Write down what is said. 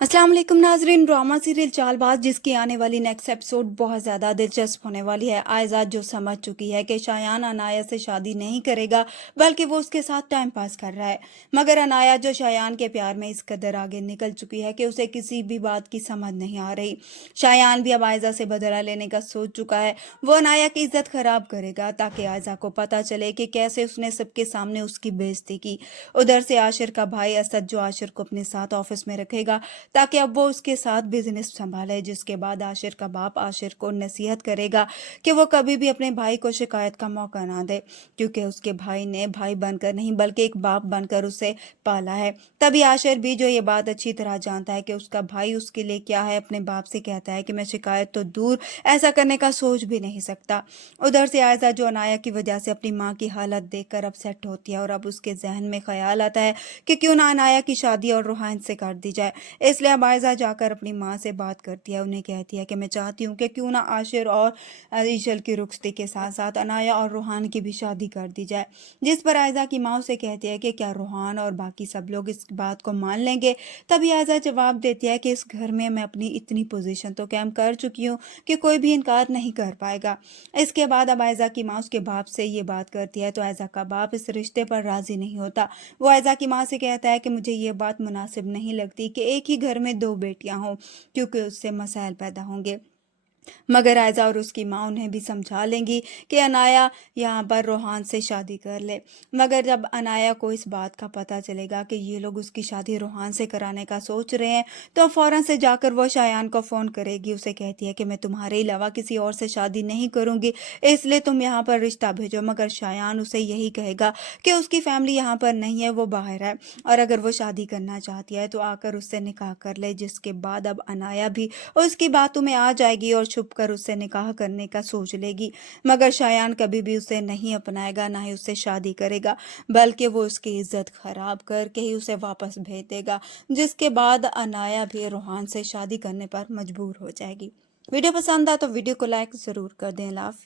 अस्सलाम वालेकुम नाजरीन। ड्रामा सीरियल चालबाज जिसकी आने वाली नेक्स्ट एपिसोड बहुत ज़्यादा दिलचस्प होने वाली है। आयज़ा जो समझ चुकी है कि शायान अनाया से शादी नहीं करेगा बल्कि वो उसके साथ टाइम पास कर रहा है, मगर अनाया जो शायान के प्यार में इस कदर आगे निकल चुकी है कि उसे किसी भी बात की समझ नहीं आ रही। शायान भी अब आयज़ा से बदला लेने का सोच चुका है। वो अनाया की इज्जत खराब करेगा ताकि आयज़ा को पता चले कि कैसे उसने सबके सामने उसकी बेइज्जती की। उधर से आशिर का भाई असद जो आशिर को अपने साथ ऑफिस में रखेगा ताकि अब वो उसके साथ बिजनेस संभाले, जिसके बाद आशिर का बाप आशिर को नसीहत करेगा कि वो कभी भी अपने भाई को शिकायत का मौका ना दे, क्योंकि उसके भाई ने भाई बनकर नहीं बल्कि एक बाप बनकर उसे पाला है। तभी आशिर भी जो ये बात अच्छी तरह जानता है कि उसका भाई उसके लिए क्या है, अपने बाप से कहता है कि मैं शिकायत तो दूर ऐसा करने का सोच भी नहीं सकता। उधर से आयजा जो अनाया की वजह से अपनी माँ की हालत देखकर अपसेट होती है और अब उसके जहन में ख्याल आता है कि क्यों ना अनाया की शादी और रूहान से कर दी जाए। इसलिए अब आयजा जाकर अपनी माँ से बात करती है, उन्हें कहती है कि मैं चाहती हूँ कि क्यों ना आशिर और ईशल की रुखसती के साथ साथ अनाया और रूहान की भी शादी कर दी जाए। जिस पर आयजा की माँ उसे कहती है कि क्या रूहान और बाकी सब लोग इस बात को मान लेंगे। तभी आयजा जवाब देती है कि इस घर में मैं अपनी इतनी पोजीशन तो कायम कर चुकी हूँ कि कोई भी इनकार नहीं कर पाएगा। इसके बाद अब आयजा की माँ उसके बाप से ये बात करती है तो आयजा का बाप इस रिश्ते पर राजी नहीं होता। वो आयजा की माँ से कहता है कि मुझे ये बात मुनासिब नहीं लगती कि एक ही घर में दो बेटियां हों, क्योंकि उससे मसाइल पैदा होंगे। मगर आयजा और उसकी माँ उन्हें भी समझा लेंगी कि अनाया यहाँ पर रोहान से शादी कर ले। मगर जब अनाया को इस बात का पता चलेगा कि ये लोग उसकी शादी रोहान से कराने का सोच रहे हैं तो फौरन से जाकर वो शायान को फ़ोन करेगी। उसे कहती है कि मैं तुम्हारे अलावा किसी और से शादी नहीं करूँगी, इसलिए तुम यहाँ पर रिश्ता भेजो। मगर शायान उसे यही कहेगा कि उसकी फैमिली यहाँ पर नहीं है, वो बाहर है, और अगर वो शादी करना चाहती है तो आकर उससे निकाह कर ले। जिसके बाद अब अनाया भी उसकी बातों में आ जाएगी और छुपकर उससे निकाह करने का सोच लेगी। मगर शायान कभी भी उसे नहीं अपनाएगा, ना ही उससे शादी करेगा, बल्कि वो उसकी इज्जत खराब करके ही उसे वापस भेज देगा। जिसके बाद अनाया भी रूहान से शादी करने पर मजबूर हो जाएगी। वीडियो पसंद आए तो वीडियो को लाइक ज़रूर कर दें। लाफ